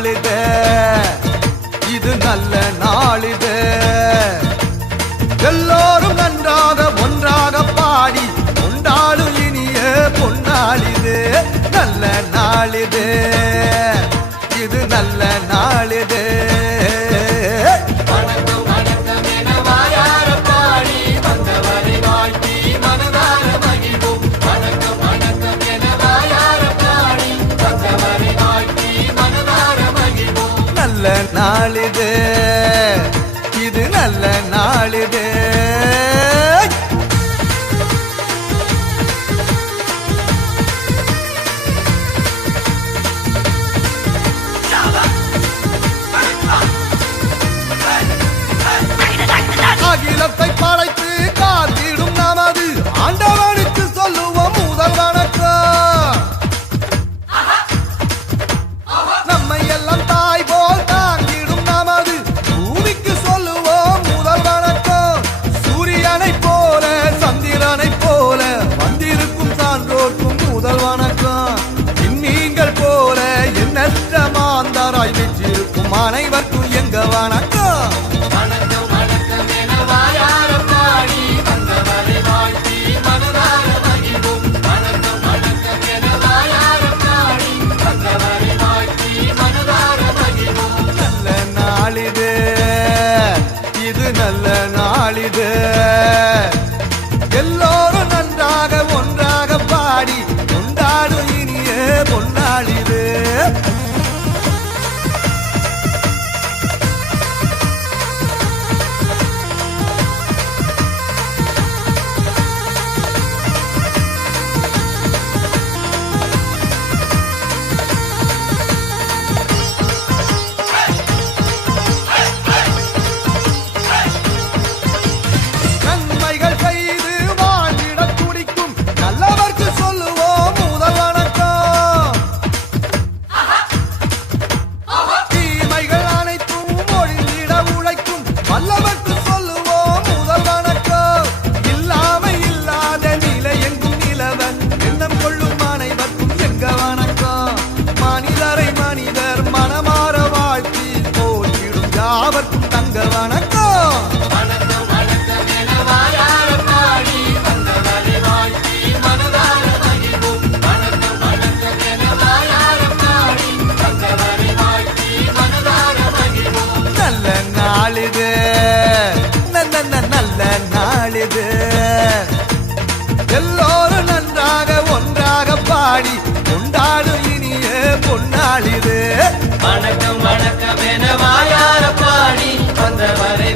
நாளிது இது நல்ல நாளிது எல்லோரும் நன்றாக ஒன்றாக பாடி கொண்டாடும் இனிய பொன்னாளிது நல்ல நாளிது இது நல்ல நாளிது நல்ல நாளிது இது நல்ல நாளிது அகிலத்தை படைத்து காத்திடும் நமது ஆண்டவனுக்கு சொல்லுவோம் முதல் வணக்கம் நம்மை எல்லாம் தாய் போல் தாங்கிடும் நமது பூமிக்கு சொல்லுவோம் முதல் வணக்கம் சூரியனை போல சந்திரனை போல வந்திருக்கும் சான்றோர்க்கும் முதல் வணக்கம் நீங்கள் போல எண்ணற்ற மாந்தராய் வெற்றிருக்கும் அனைவருக்கும் எங்க வணக்கம் இது நல்ல நாளிது எல்லோரும் நன்றாக ஒன்றாக பாடி கொண்டாடும் இனிய பொன்னாளிது நல்ல நாளிது எல்லோரும் நன்றாக ஒன்றாக பாடி கொண்டாடும் இனிய பொன்னாளிது வணக்கம் வணக்கம் என வாயார பாடி வந்தவரை